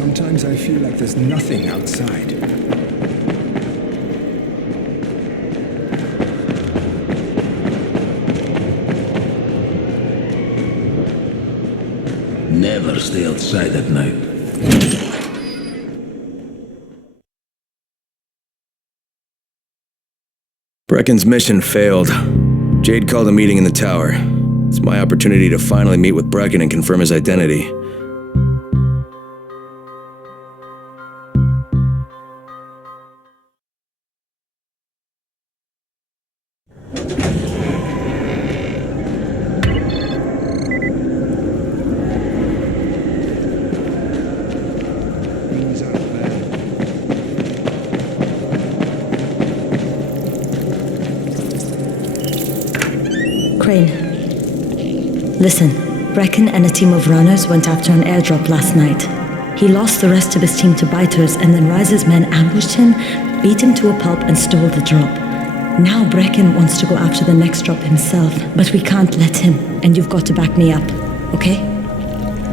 Sometimes I feel like there's nothing outside. Never stay outside at night. Brecken's mission failed. Jade called a meeting in the tower. It's my opportunity to finally meet with Brecken and confirm his identity. Listen, Brecken and a team of runners went after an airdrop last night. He lost the rest of his team to biters, and then Rise's men ambushed him, beat him to a pulp, and stole the drop. Now Brecken wants to go after the next drop himself, but we can't let him, and you've got to back me up, okay?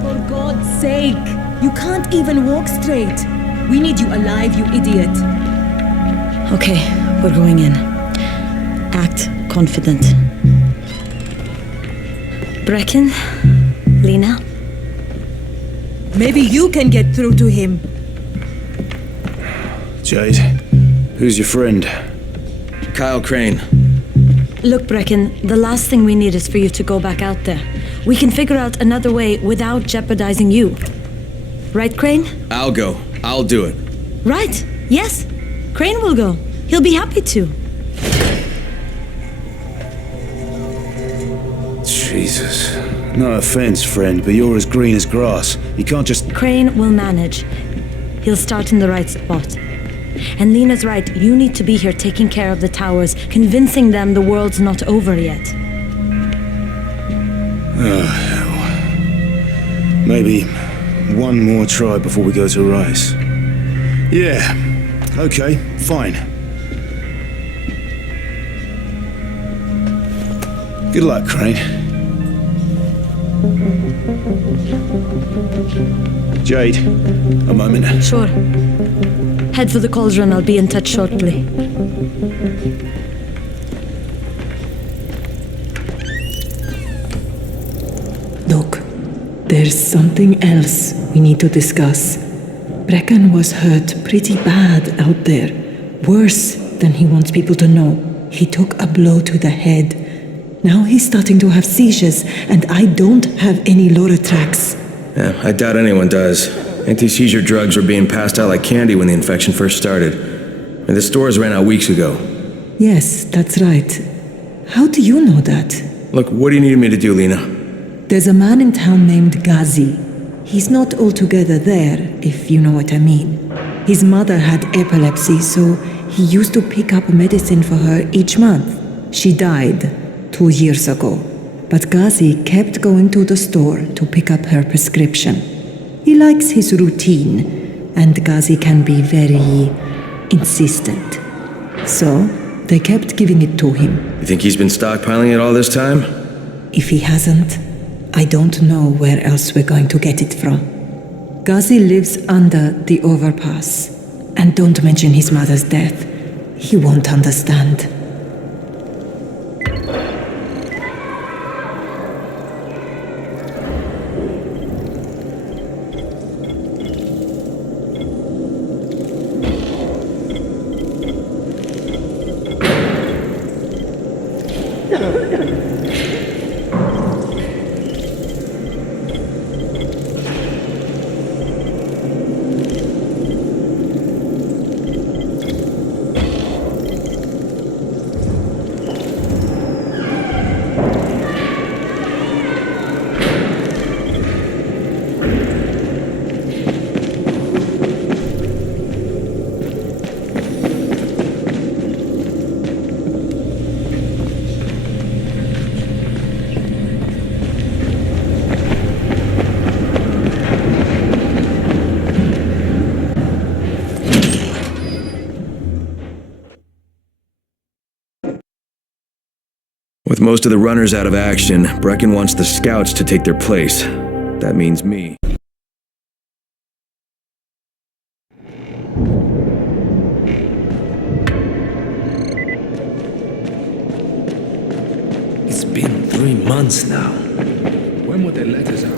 For God's sake! You can't even walk straight! We need you alive, you idiot! Okay, we're going in. Act confident. Brecken, Lena. Maybe you can get through to him. Jade, who's your friend? Kyle Crane. Look, Brecken, the last thing we need is for you to go back out there. We can figure out another way without jeopardizing you. Right, Crane? I'll go. I'll do it. Right. Yes. Crane will go. He'll be happy to. Jesus. No offense, friend, but you're as green as grass. You can't just... Crane will manage. He'll start in the right spot. And Lena's right, you need to be here taking care of the towers, convincing them the world's not over yet. Oh, hell. Maybe one more try before we go to Rice. Yeah, okay, fine. Good luck, Crane. Jade, a moment. Sure. Head for the cauldron, I'll be in touch shortly. Look, there's something else we need to discuss. Brecken was hurt pretty bad out there. Worse than he wants people to know. He took a blow to the head. Now he's starting to have seizures, and I don't have any Loratrax. Yeah, I doubt anyone does. Anti-seizure drugs were being passed out like candy when the infection first started. And the stores ran out weeks ago. Yes, that's right. How do you know that? Look, what do you need me to do, Lena? There's a man in town named Ghazi. He's not altogether there, if you know what I mean. His mother had epilepsy, so he used to pick up medicine for her each month. She died 2 years ago. But Ghazi kept going to the store to pick up her prescription. He likes his routine, and Ghazi can be very insistent. So, they kept giving it to him. You think he's been stockpiling it all this time? If he hasn't, I don't know where else we're going to get it from. Ghazi lives under the overpass. And don't mention his mother's death. He won't understand. With most of the runners out of action, Brecken wants the scouts to take their place. That means me. 3 months now. When were they let us out?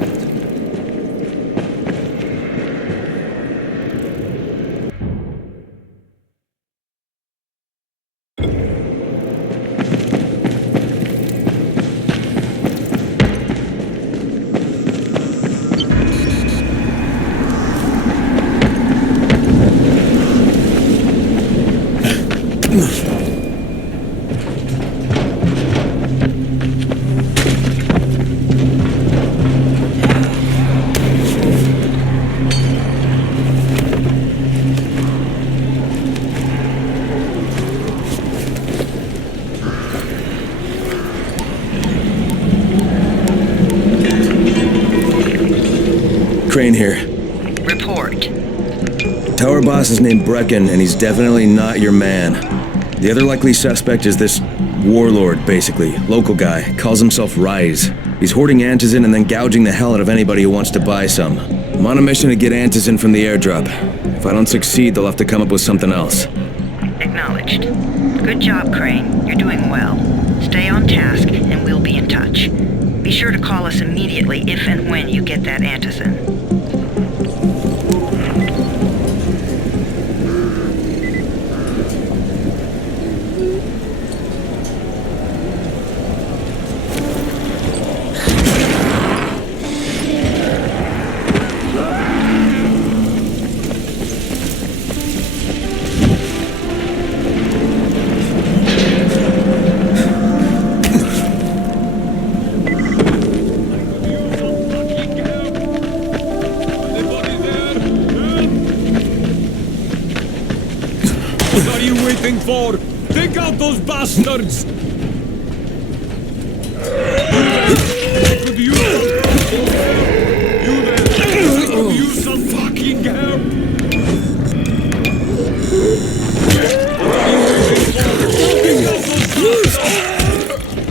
Crane here. Report. Tower boss is named Brecken, and he's definitely not your man. The other likely suspect is this warlord, basically. Local guy. Calls himself Rise. He's hoarding antizin and then gouging the hell out of anybody who wants to buy some. I'm on a mission to get antizin from the airdrop. If I don't succeed, they'll have to come up with something else. Acknowledged. Good job, Crane. You're doing well. Stay on task, and we'll be in touch. Be sure to call us immediately if and when you get that antizin. What are you waiting for? Take out those bastards! I could use some fucking help!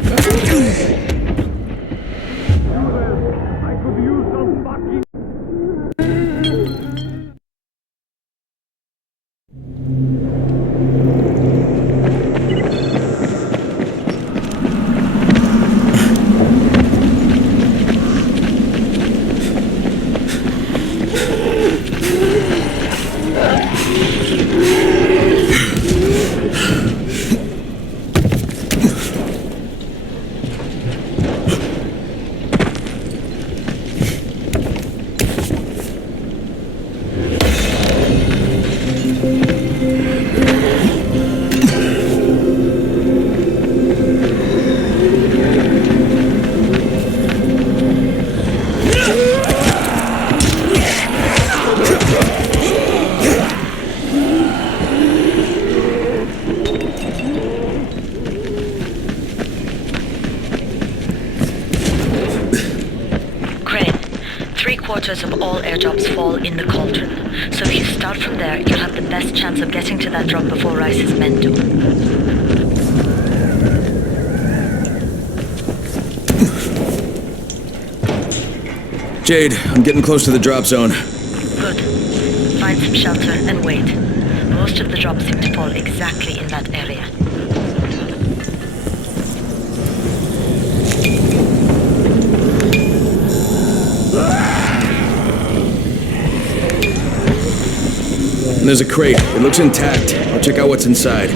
What are you waiting for? Take out those bastards! I could use some fucking... Three-quarters of all airdrops fall in the cauldron. So if you start from there, you'll have the best chance of getting to that drop before Rice's men do. Jade, I'm getting close to the drop zone. Good. Find some shelter and wait. Most of the drops seem to fall exactly in that area. There's a crate. It looks intact. I'll check out what's inside.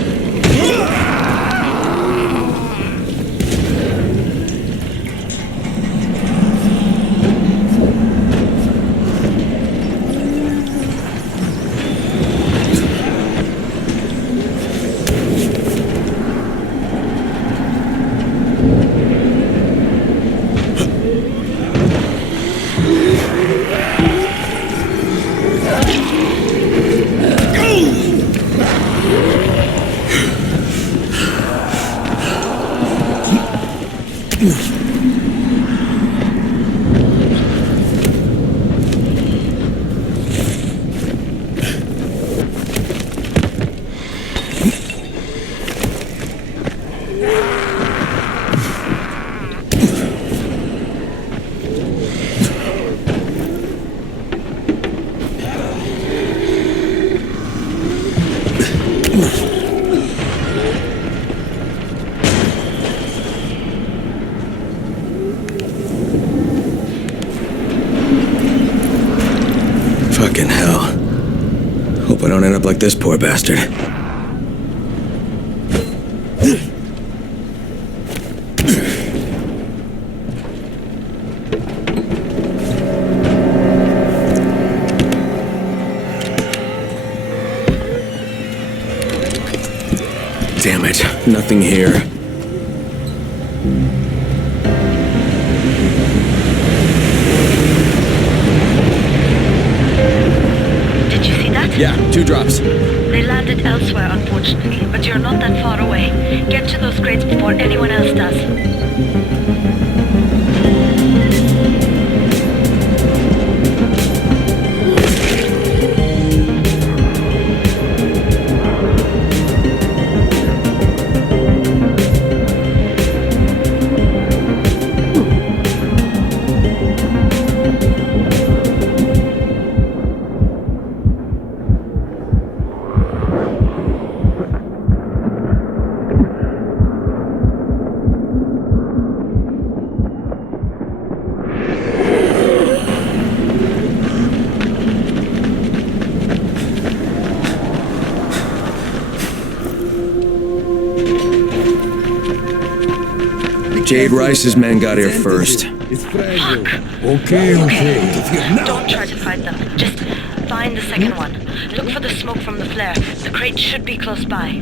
Hope I don't end up like this poor bastard. Damn it, nothing here. Did you see that? Yeah, 2 drops. They landed elsewhere, unfortunately, but you're not that far away. Get to those crates before anyone else does. Jade Rice's men got here first. Okay. Don't try to fight them. Just find the second one. Look for the smoke from the flare. The crate should be close by.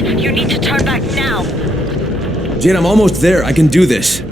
You need to turn back now. Jade, I'm almost there. I can do this.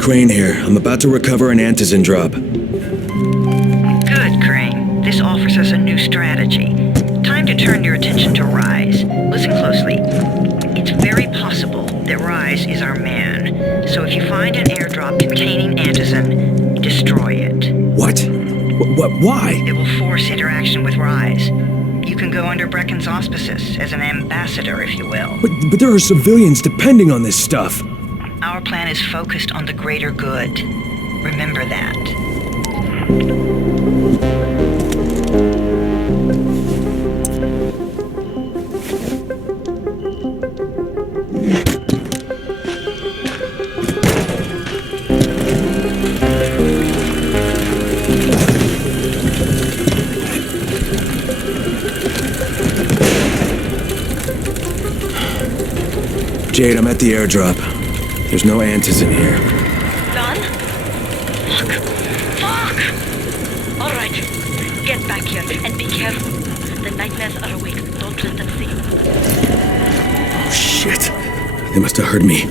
Crane here. I'm about to recover an antizin drop. Good, Crane. This offers us a new strategy. Time to turn your attention to Rise. Listen closely. It's very possible that Rise is our man. So if you find an airdrop containing antizin, destroy it. What? Why? It will force interaction with Rise. You can go under Brecken's auspices as an ambassador, if you will. But there are civilians depending on this stuff. Our plan is focused on the greater good. Remember that. Jade, I'm at the airdrop. There's no antizin here. None? Fuck! Alright, get back here and be careful. The nightmares are awake. Don't let them see you. They must have heard me.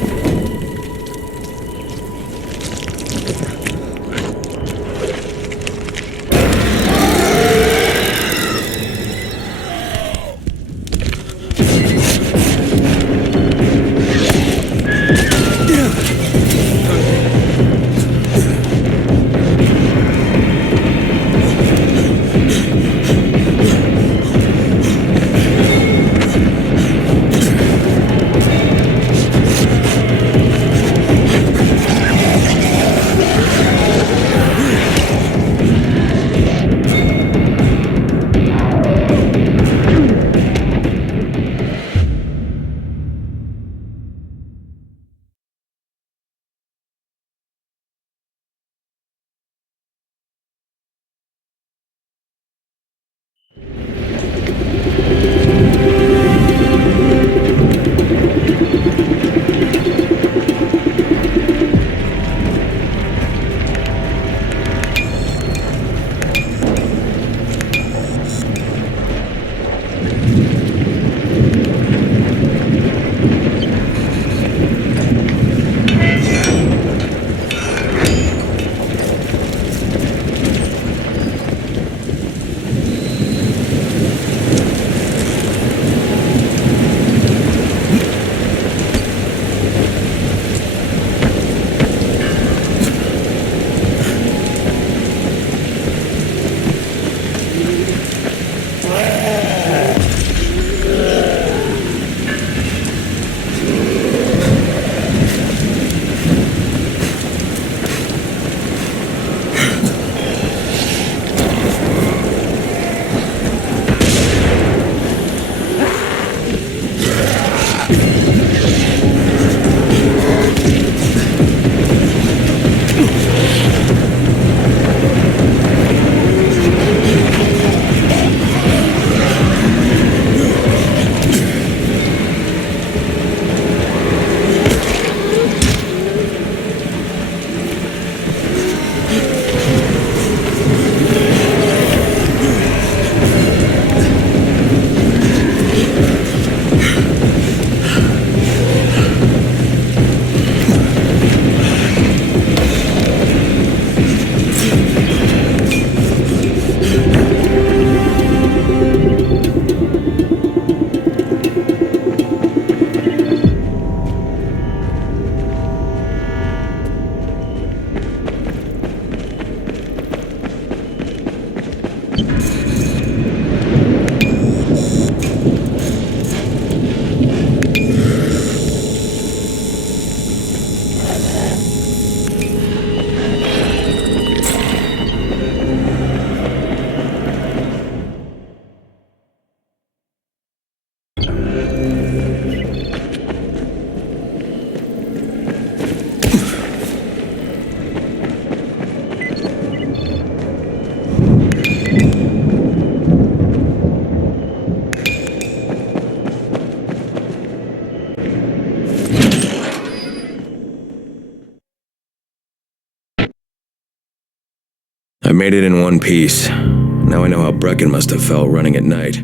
I made it in one piece. Now I know how Brecken must have felt running at night.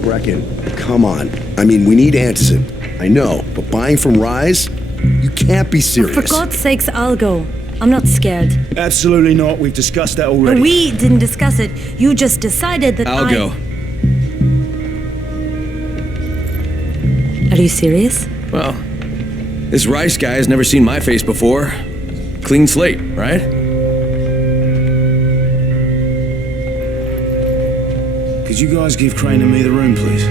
Brecken, come on. I mean, we need Anderson. I know, but buying from Rise? You can't be serious. For God's sakes, I'll go. I'm not scared. Absolutely not. We've discussed that already. We didn't discuss it. You just decided that I'll go. Are you serious? Well, this Rice guy has never seen my face before. Clean slate, right? Could you guys give Crane and me the room, please?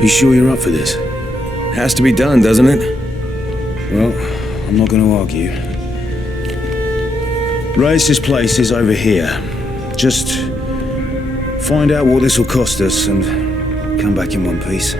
You sure you're up for this? Has to be done, doesn't it? Well, I'm not going to argue. Race's place is over here. Just find out what this will cost us and come back in one piece.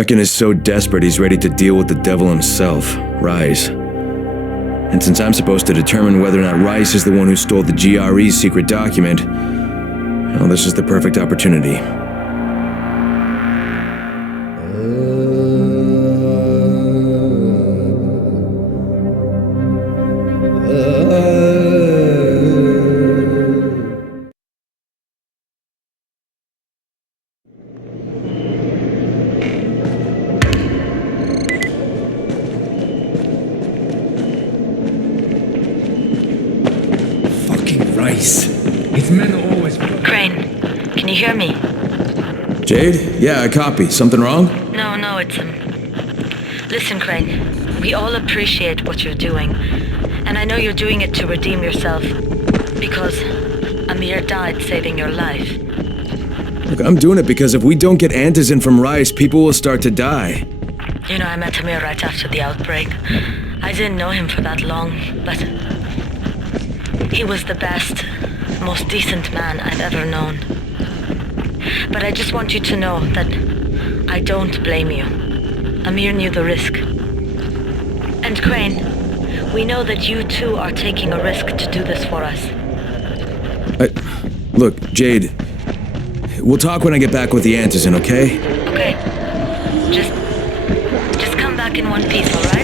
Brecken is so desperate he's ready to deal with the devil himself, Rise. And since I'm supposed to determine whether or not Rice is the one who stole the GRE's secret document, well, this is the perfect opportunity. Rice. His men are always... Crane, can you hear me? Jade? Yeah, I copy. Something wrong? No, it's Listen, Crane, we all appreciate what you're doing. And I know you're doing it to redeem yourself. Because Amir died saving your life. Look, I'm doing it because if we don't get Antizin from Rice, people will start to die. You know, I met Amir right after the outbreak. I didn't know him for that long, but... he was the best, most decent man I've ever known. But I just want you to know that I don't blame you. Amir knew the risk. And Crane, we know that you too are taking a risk to do this for us. Look, Jade, we'll talk when I get back with the Antizin, okay? Okay. Just come back in one piece, all right?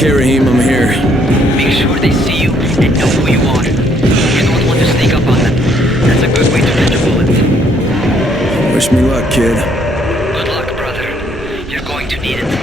Okay, Raheem, I'm here. Make sure they see you and know who you are. You don't want to sneak up on them. That's a good way to catch a bullet. Wish me luck, kid. Good luck, brother. You're going to need it.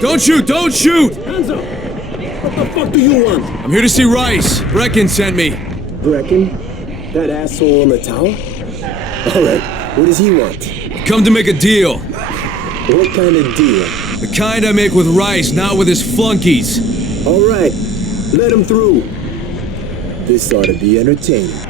Don't shoot! Don't shoot! Hands up! What the fuck do you want? I'm here to see Rice. Brecken sent me. Brecken? That asshole on the tower? Alright, what does he want? Come to make a deal. What kind of deal? The kind I make with Rice, not with his flunkies. Alright, let him through. This ought to be entertaining.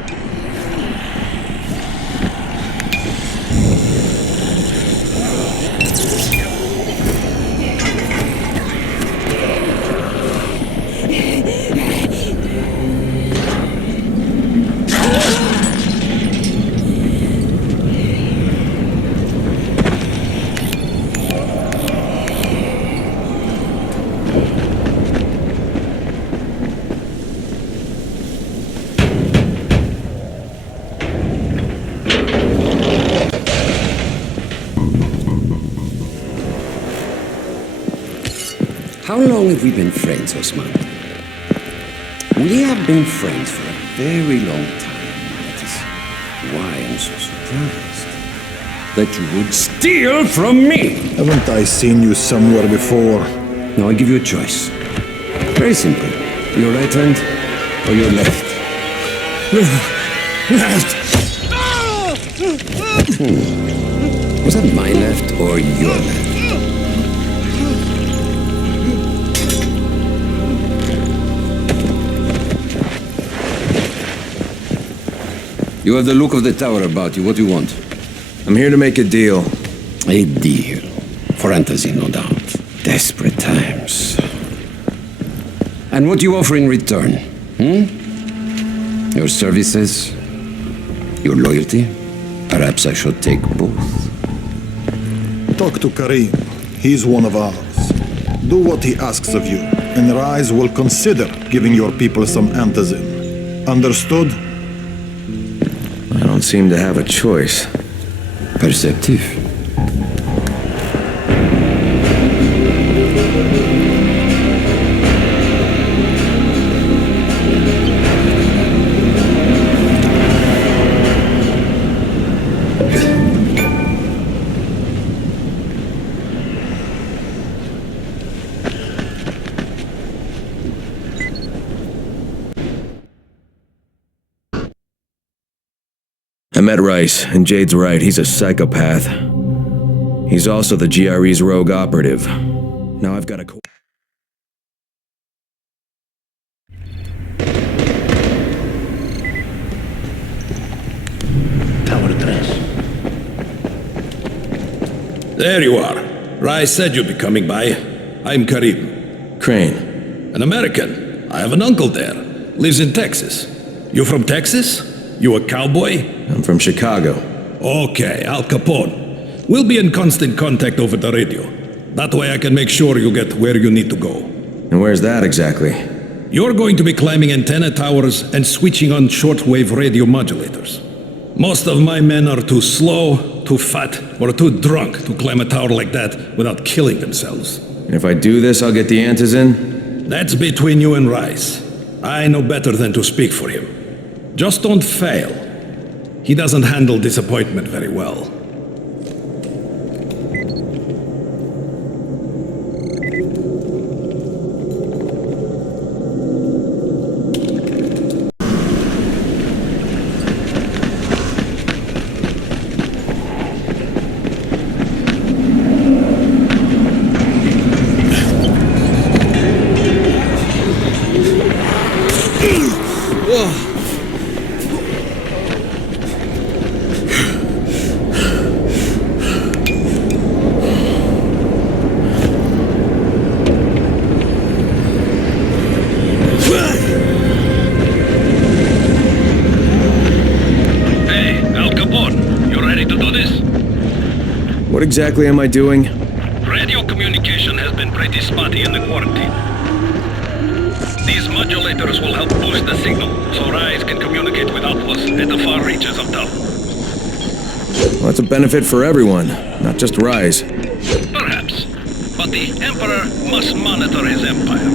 How long have we been friends, Osman? We have been friends for a very long time. That is why I'm so surprised that you would steal from me. Haven't I seen you somewhere before? Now I give you a choice. Very simple. Your right hand or your left? Left. Was that my left or your left? You have the look of the tower about you. What do you want? I'm here to make a deal. A deal. For Antazin, no doubt. Desperate times. And what do you offer in return? Your services? Your loyalty? Perhaps I should take both. Talk to Karim. He's one of ours. Do what he asks of you, and Rise will consider giving your people some Antazin. Understood? I don't seem to have a choice. Perceptive. I met Rice, and Jade's right, he's a psychopath. He's also the GRE's rogue operative. Now I've got a... Tower 3. There you are. Rice said you'd be coming by. I'm Karim. Crane. An American. I have an uncle there. Lives in Texas. You from Texas? You a cowboy? I'm from Chicago. Okay, Al Capone. We'll be in constant contact over the radio. That way I can make sure you get where you need to go. And where's that exactly? You're going to be climbing antenna towers and switching on shortwave radio modulators. Most of my men are too slow, too fat, or too drunk to climb a tower like that without killing themselves. And if I do this, I'll get the Antazin? That's between you and Rice. I know better than to speak for him. Just don't fail. He doesn't handle disappointment very well. What exactly am I doing? Radio communication has been been pretty spotty in the quarantine. These modulators will help boost the signal, so Rise can communicate with outposts at the far reaches of Tal. Well, that's a benefit for everyone, not just Rise. Perhaps. But the Emperor must monitor his empire.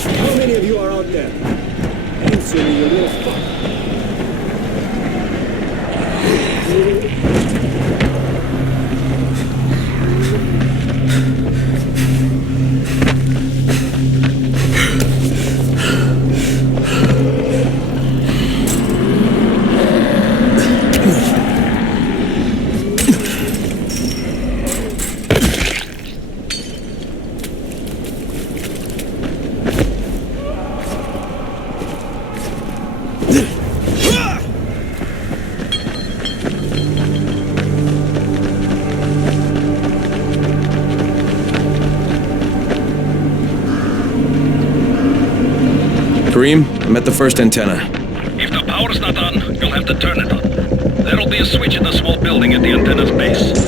How many of you are out there? Answer me, you little fuck. Kareem, I'm at the first antenna. If the power's not on, you'll have to turn it on. There'll be a switch in the small building at the antenna's base.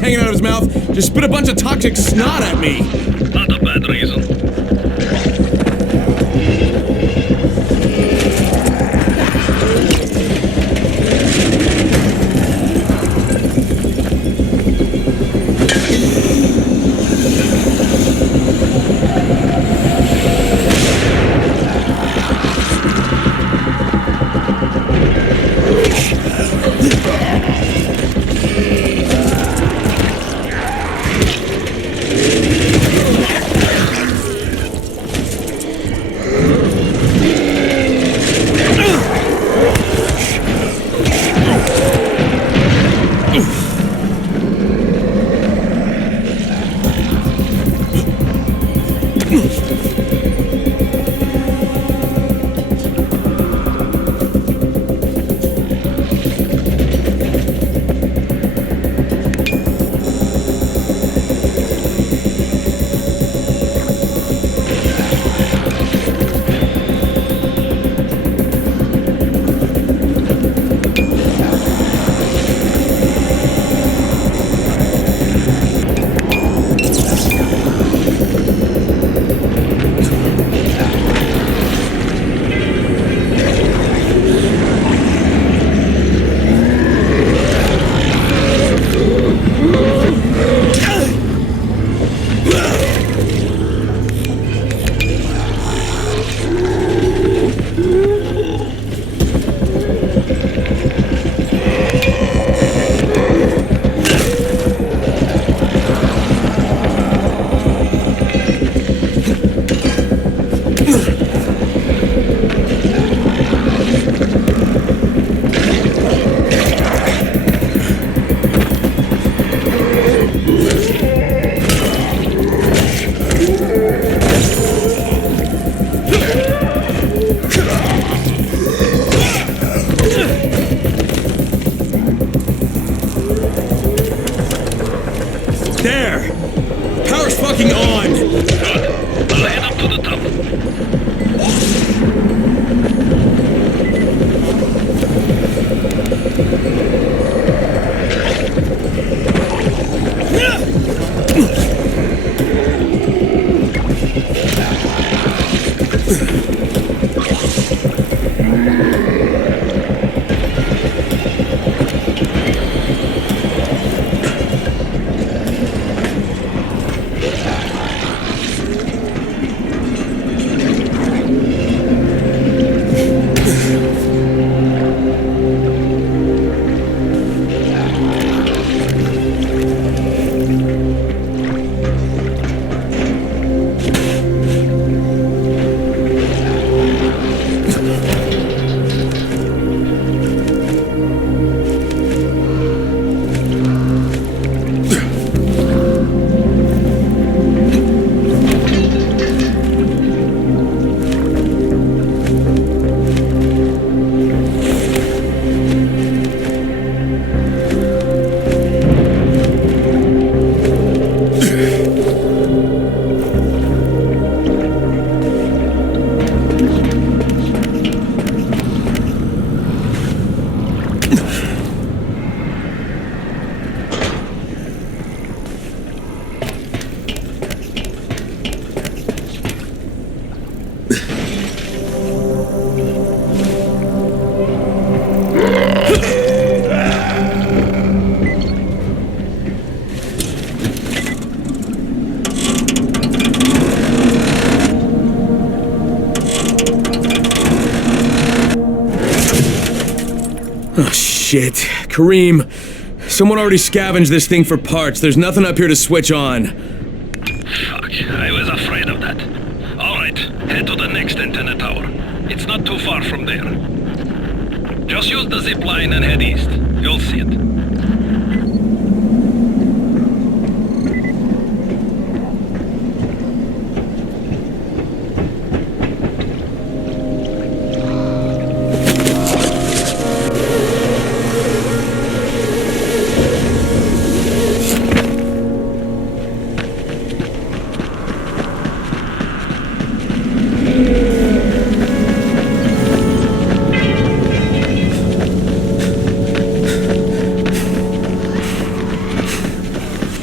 Hanging out of his mouth, just spit a bunch of toxic snot at me. Not a bad bad reason. Oh, shit. Kareem, someone already scavenged this thing for parts. There's nothing up here to switch on. Fuck, I was afraid of that. Alright, head to the next antenna tower. It's not too far from there. Just use the zip line and head east. You'll see it.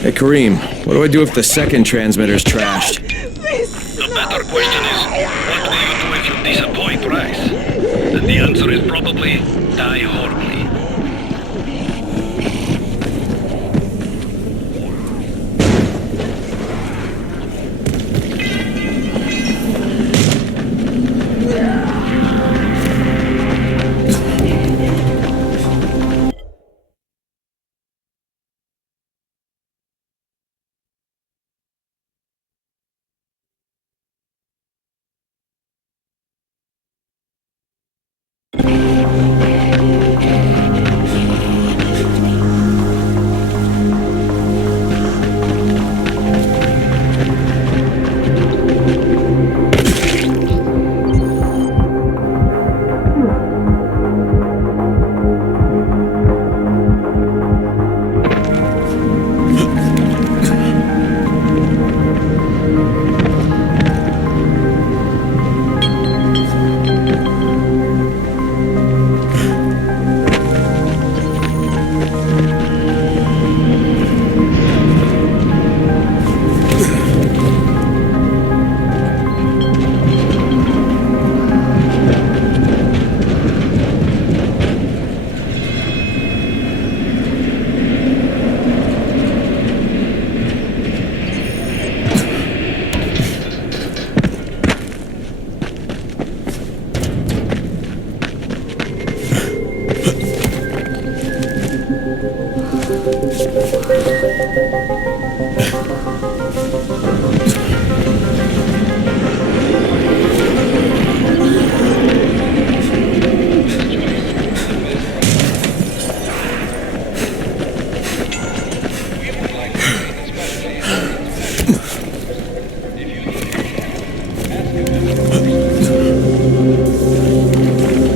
Hey, Kareem, what do I do if the second transmitter's trashed? your question is, what will you do if you disappoint Rice? Then the answer is probably die horribly.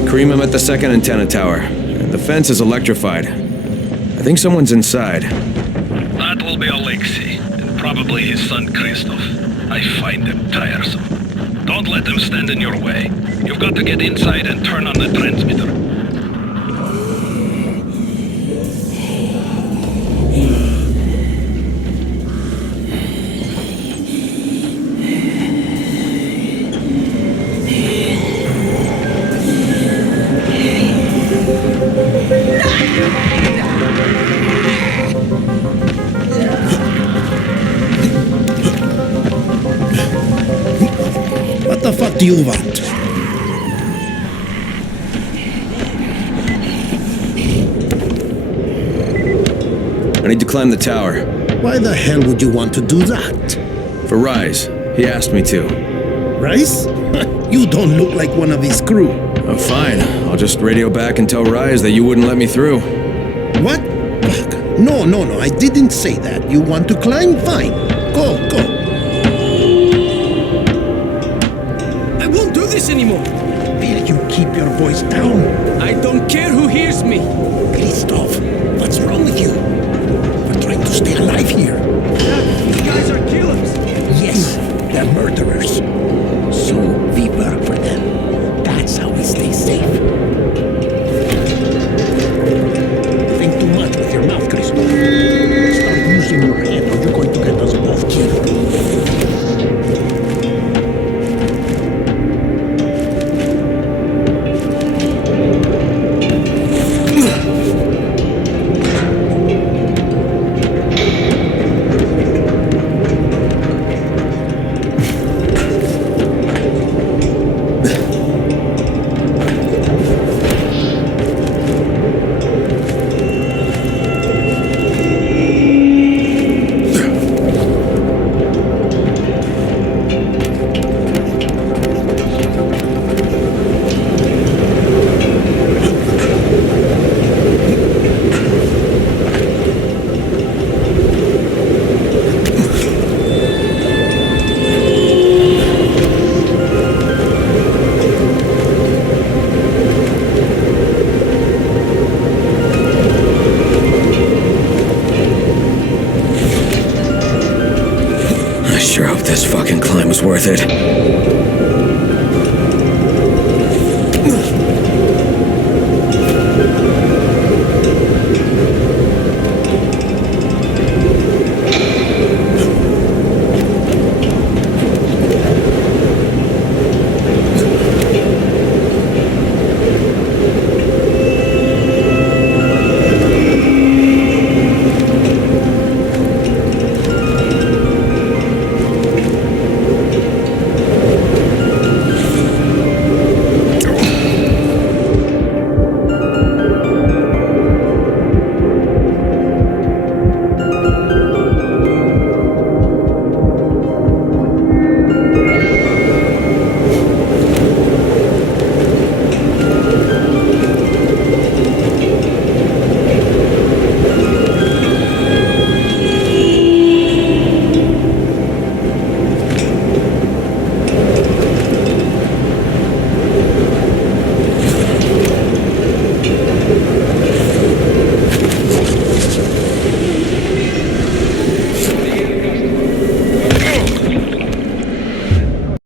Cream him at the second antenna tower. The fence is electrified. I think someone's inside. That will be Alexei, and probably his son Christoph. I find them tiresome. Don't let them stand in your way. You've got to get inside and turn on the transmitter. What the fuck do you want? I need to climb the tower. Why the hell would you want to do that? For Rise. He asked me to. Rice? You don't look like one of his crew. Oh, fine. I'll just radio back and tell Rise that you wouldn't let me through. What? Fuck. No, I didn't say that. You want to climb? Fine. Go. I won't do this anymore. Will you keep your voice down? I don't care who hears me. Christoph, what's wrong with you? We're trying to stay alive here. These guys are killers. Yes, they're murderers. So we work for them. That's how we stay safe. Think too much with your mouth, Christoph. Start using your head or you're going to get us both killed. I sure hope this fucking climb was worth it.